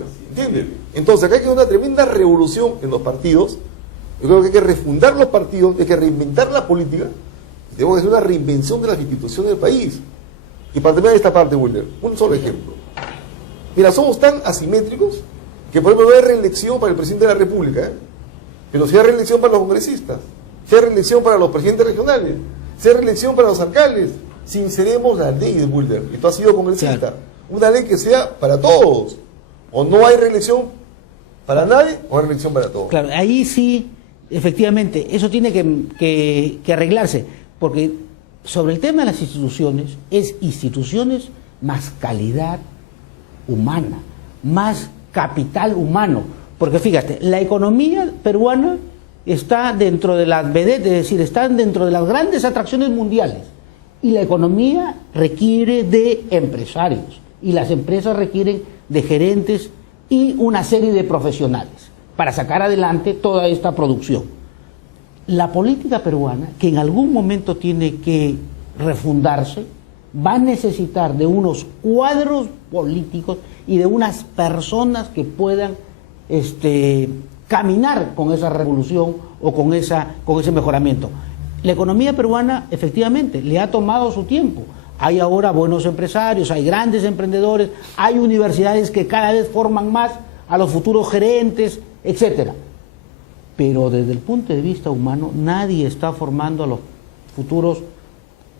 ¿Entiendes? Entonces acá hay que hacer una tremenda revolución en los partidos. Yo creo que hay que refundar los partidos, hay que reinventar la política. Tenemos que hacer una reinvención de las instituciones del país. Y para terminar esta parte, Wilder, un solo ejemplo. Mira, somos tan asimétricos que, por ejemplo, no hay reelección para el presidente de la República, pero sí hay reelección para los congresistas, sí hay reelección para los presidentes regionales, sí hay reelección para los alcaldes. Sinceremos la ley de Wilder, y tú has sido congresista, claro. Una ley que sea para todos. O no hay reelección para nadie, o hay reelección para todos. Claro, ahí sí, efectivamente, eso tiene que arreglarse, porque sobre el tema de las instituciones, es instituciones más calidad humana, más capital humano, porque fíjate, la economía peruana está dentro de las vedettes, es decir, está dentro de las grandes atracciones mundiales, y la economía requiere de empresarios, y las empresas requieren de gerentes y una serie de profesionales para sacar adelante toda esta producción. La política peruana, que en algún momento tiene que refundarse, va a necesitar de unos cuadros políticos y de unas personas que puedan caminar con esa revolución o con ese mejoramiento. La economía peruana, efectivamente, le ha tomado su tiempo. Hay ahora buenos empresarios, hay grandes emprendedores, hay universidades que cada vez forman más a los futuros gerentes, etcétera. Pero desde el punto de vista humano, nadie está formando a los futuros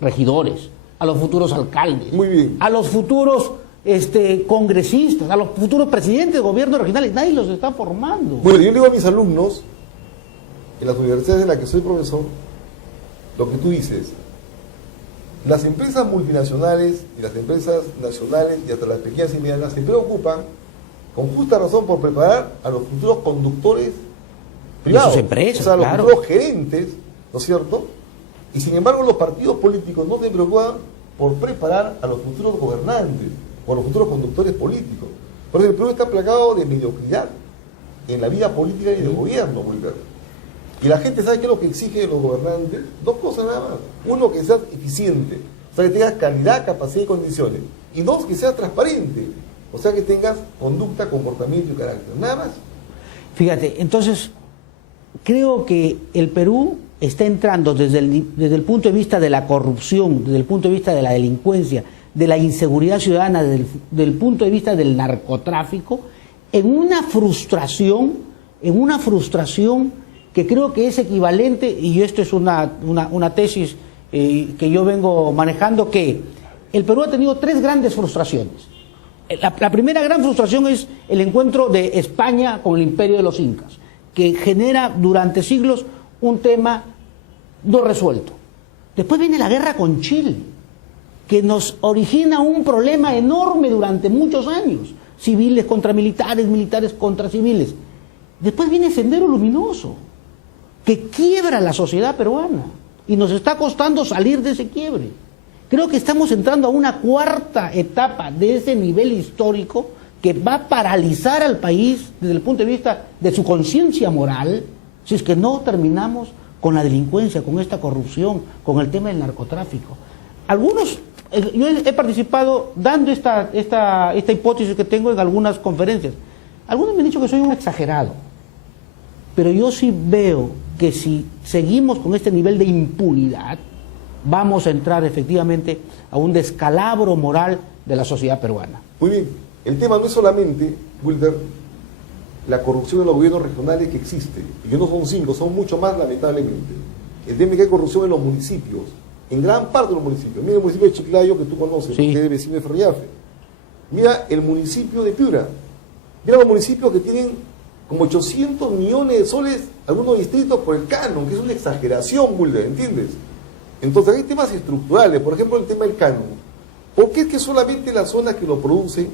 regidores, a los futuros alcaldes, muy bien, a los futuros congresistas, a los futuros presidentes de gobiernos regionales. Nadie los está formando. Bueno, yo le digo a mis alumnos, en las universidades en las que soy profesor, lo que tú dices. Las empresas multinacionales y las empresas nacionales y hasta las pequeñas y medianas se preocupan con justa razón por preparar a los futuros conductores privados, sus empresas, o sea, a los claro. futuros gerentes, ¿no es cierto? Y sin embargo los partidos políticos no se preocupan por preparar a los futuros gobernantes o a los futuros conductores políticos. Por eso el Perú está plagado de mediocridad en la vida política y del gobierno, Wilber. Y la gente sabe qué es lo que exige de los gobernantes. Dos cosas nada más. Uno, que seas eficiente, o sea, que tengas calidad, capacidad y condiciones. Y dos, que seas transparente, o sea, que tengas conducta, comportamiento y carácter. Nada más. Fíjate, entonces, creo que el Perú está entrando desde el punto de vista de la corrupción, desde el punto de vista de la delincuencia, de la inseguridad ciudadana, desde el punto de vista del narcotráfico, en una frustración que creo que es equivalente, y esto es una tesis que yo vengo manejando, que el Perú ha tenido tres grandes frustraciones. La primera gran frustración es el encuentro de España con el imperio de los incas, que genera durante siglos un tema no resuelto. Después viene la guerra con Chile, que nos origina un problema enorme durante muchos años, civiles contra militares, militares contra civiles. Después viene Sendero Luminoso, que quiebra la sociedad peruana y nos está costando salir de ese quiebre. Creo que estamos entrando a una cuarta etapa de ese nivel histórico que va a paralizar al país desde el punto de vista de su conciencia moral, si es que no terminamos con la delincuencia, con esta corrupción, con el tema del narcotráfico. Algunos, yo he participado dando esta hipótesis que tengo en algunas conferencias. Algunos me han dicho que soy un exagerado, pero yo sí veo que si seguimos con este nivel de impunidad, vamos a entrar efectivamente a un descalabro moral de la sociedad peruana. Muy bien, el tema no es solamente, Wilder, la corrupción en los gobiernos regionales que existe, y que no son 5, son mucho más, lamentablemente. El tema es que hay corrupción en los municipios, en gran parte de los municipios. Mira el municipio de Chiclayo, que tú conoces, sí, que es vecino de Ferriafe. Mira el municipio de Piura. Mira los municipios que tienen como 800 millones de soles, algunos distritos por el canon, que es una exageración, Wilder, ¿entiendes? Entonces hay temas estructurales, por ejemplo el tema del canon. ¿Por qué es que solamente las zonas que lo producen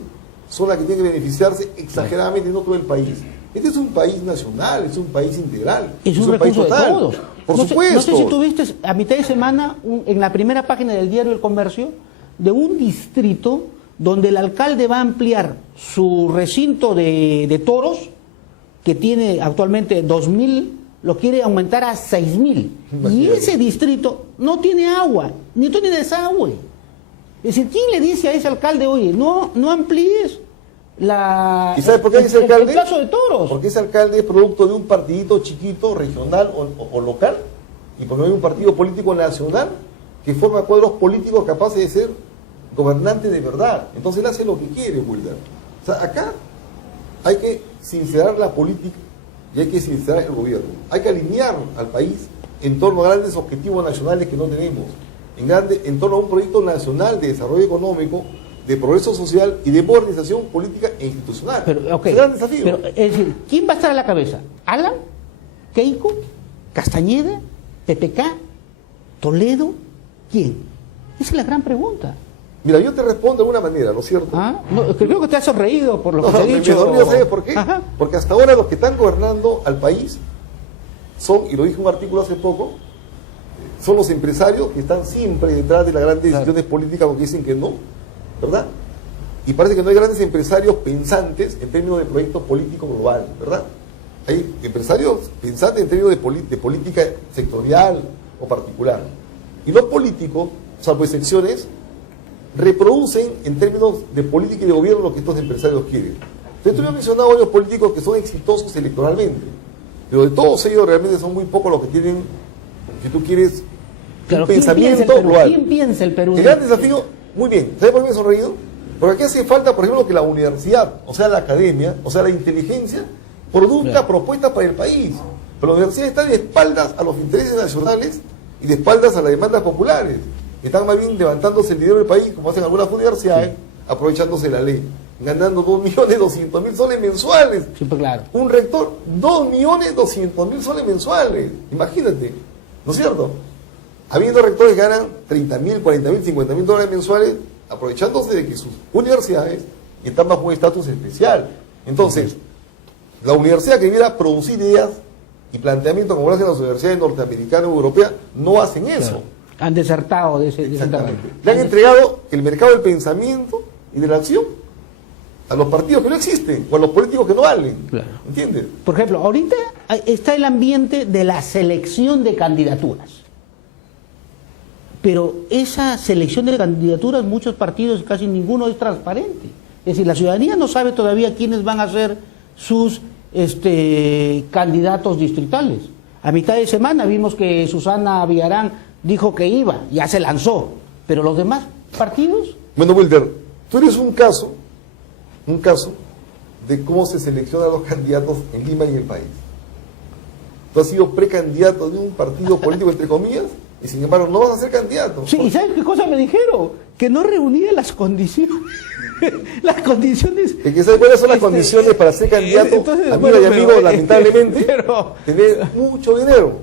son las que tienen que beneficiarse exageradamente, no todo el país? Este es un país nacional, es un país integral. Es un recurso de todos. Por supuesto. No sé si tú viste a mitad de semana en la primera página del diario El Comercio de un distrito donde el alcalde va a ampliar su recinto de toros, que tiene actualmente 2.000, lo quiere aumentar a 6.000. Y ese distrito no tiene agua, ni tiene desagüe. Es decir, ¿quién le dice a ese alcalde, oye, no amplíes ¿Y sabes por qué ese alcalde? El caso de Toros. Porque ese alcalde es producto de un partidito chiquito, regional o local, y porque no hay un partido político nacional que forma cuadros políticos capaces de ser gobernantes de verdad. Entonces él hace lo que quiere, Wilder. O sea, acá hay que sincerar la política y hay que sincerar el gobierno. Hay que alinear al país en torno a grandes objetivos nacionales que no tenemos, en torno a un proyecto nacional de desarrollo económico, de progreso social y de modernización política e institucional. Pero, okay, es un gran desafío. Pero, es decir, ¿quién va a estar a la cabeza? ¿Alan? ¿Keiko? ¿Castañeda? ¿PPK? ¿Toledo? ¿Quién? Esa es la gran pregunta. Mira, yo te respondo de alguna manera, ¿no es cierto? No, creo que te has sonreído por lo que te he dicho. ¿Sabes por qué? Ajá. Porque hasta ahora los que están gobernando al país son, y lo dije en un artículo hace poco, son los empresarios que están siempre detrás de las grandes decisiones políticas porque dicen que no, ¿verdad? Y parece que no hay grandes empresarios pensantes en términos de proyecto político global, ¿verdad? Hay empresarios pensantes en términos de política sectorial o particular. Y los políticos, salvo excepciones, reproducen en términos de política y de gobierno lo que estos empresarios quieren. Entonces tú me has mencionado varios políticos que son exitosos electoralmente, pero de todos ellos realmente son muy pocos los que tienen, si tú quieres, un pensamiento global. ¿Quién piensa el Perú? El gran desafío, muy bien, ¿sabes por qué me he sonreído? Porque aquí hace falta, por ejemplo, que la universidad, o sea la academia, o sea la inteligencia, produzca propuestas para el país. Pero la universidad está de espaldas a los intereses nacionales y de espaldas a las demandas populares. Están más bien levantándose el dinero del país, como hacen algunas universidades, aprovechándose la ley, ganando 2.200.000 soles mensuales. Sí, pues claro. Un rector, 2.200.000 soles mensuales. Imagínate, ¿no es cierto? Habiendo rectores que ganan 30.000, 40.000, 50.000 dólares mensuales, aprovechándose de que sus universidades están bajo un estatus especial. Entonces, la universidad que debiera producir ideas y planteamientos como lo hacen las universidades norteamericanas o europeas, no hacen eso. Claro. Han desertado de ese terreno. Le han entregado el mercado del pensamiento y de la acción a los partidos que no existen o a los políticos que no valen. Claro. ¿Entiendes? Por ejemplo, ahorita está el ambiente de la selección de candidaturas. Pero esa selección de candidaturas, muchos partidos, casi ninguno es transparente. Es decir, la ciudadanía no sabe todavía quiénes van a ser sus candidatos distritales. A mitad de semana vimos que Susana Villarán dijo que iba, ya se lanzó, pero los demás partidos... Bueno, Wilder, tú eres un caso de cómo se seleccionan los candidatos en Lima y en el país. Tú has sido precandidato de un partido político, entre comillas, y sin embargo no vas a ser candidato. Sí, ¿y sabes qué cosa me dijeron? Que no reunía las condiciones. Las condiciones... ¿Sabes cuáles son las condiciones para ser candidato? Entonces, amigo y amigo, lamentablemente, tener mucho dinero.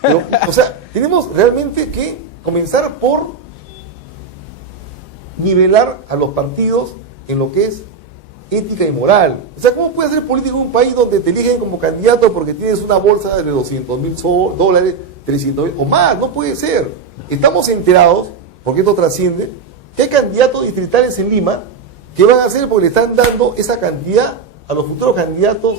Pero, o sea, tenemos realmente que comenzar por nivelar a los partidos en lo que es ética y moral. O sea, ¿cómo puede ser político en un país donde te eligen como candidato porque tienes una bolsa de 200.000 dólares, 300.000 o más? No puede ser. Estamos enterados, porque esto trasciende, que hay candidatos distritales en Lima que van a hacer porque le están dando esa cantidad a los futuros candidatos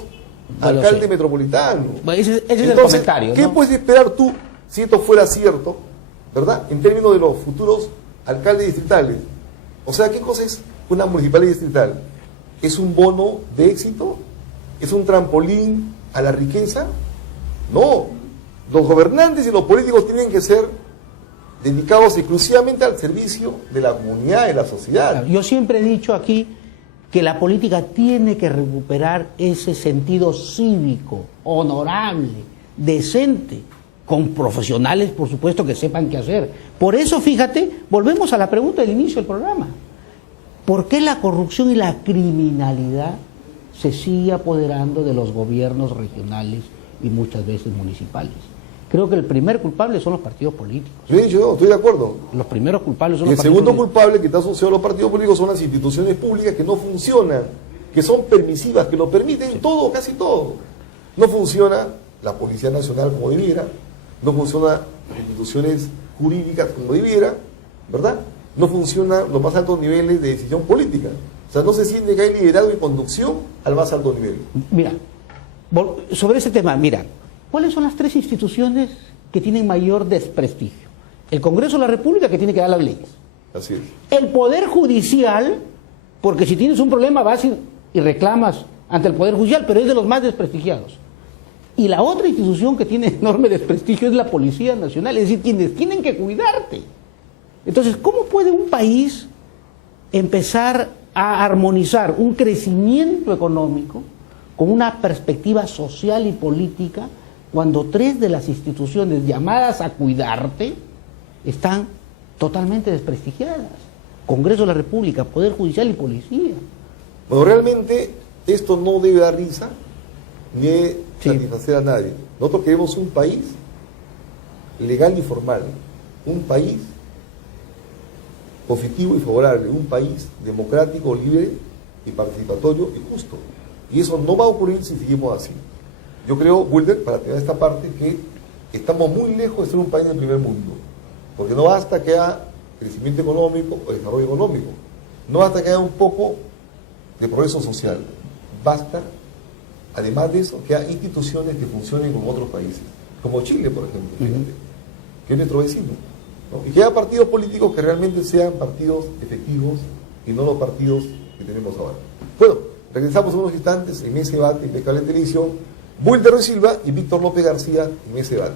alcalde metropolitano. Bueno, ese es entonces, el comentario, ¿qué ¿no? puedes esperar tú si esto fuera cierto, verdad? En términos de los futuros alcaldes distritales. O sea, ¿qué cosa es una municipalidad distrital? ¿Es un bono de éxito? ¿Es un trampolín a la riqueza? No. Los gobernantes y los políticos tienen que ser dedicados exclusivamente al servicio de la comunidad, de la sociedad. Yo siempre he dicho aquí que la política tiene que recuperar ese sentido cívico, honorable, decente, con profesionales, por supuesto, que sepan qué hacer. Por eso, fíjate, volvemos a la pregunta del inicio del programa. ¿Por qué la corrupción y la criminalidad se sigue apoderando de los gobiernos regionales y muchas veces municipales? Creo que el primer culpable son los partidos políticos. Sí, yo estoy de acuerdo. Los primeros culpables son y los partidos políticos. El segundo políticos. culpable que está asociado a los partidos políticos son las instituciones públicas que no funcionan, que son permisivas, que lo permiten todo, casi todo. No funciona la Policía Nacional como debiera, no funcionan las instituciones jurídicas como debiera, ¿verdad? No funcionan los más altos niveles de decisión política. O sea, no se siente que hay liderazgo y conducción al más alto nivel. Mira, sobre ese tema, mira, ¿cuáles son las tres instituciones que tienen mayor desprestigio? El Congreso de la República, que tiene que dar las leyes. Así es. El Poder Judicial, porque si tienes un problema vas y reclamas ante el Poder Judicial, pero es de los más desprestigiados. Y la otra institución que tiene enorme desprestigio es la Policía Nacional, es decir, quienes tienen que cuidarte. Entonces, ¿cómo puede un país empezar a armonizar un crecimiento económico con una perspectiva social y política cuando tres de las instituciones llamadas a cuidarte están totalmente desprestigiadas? Congreso de la República, Poder Judicial y Policía. Bueno, realmente esto no debe dar risa ni debe satisfacer a nadie. Nosotros queremos un país legal y formal, un país positivo y favorable, un país democrático, libre y participatorio y justo. Y eso no va a ocurrir si seguimos así. Yo creo, Wilder, para terminar esta parte, que estamos muy lejos de ser un país del primer mundo, porque no basta que haya crecimiento económico o desarrollo económico, no basta que haya un poco de progreso social, basta, además de eso, que haya instituciones que funcionen como otros países, como Chile, por ejemplo, fíjate, que es nuestro vecino, ¿no? Y que haya partidos políticos que realmente sean partidos efectivos y no los partidos que tenemos ahora. Bueno, regresamos unos instantes en ese debate en Cable Televisión. Wilder Ruiz Silva y Víctor López García en ese debate.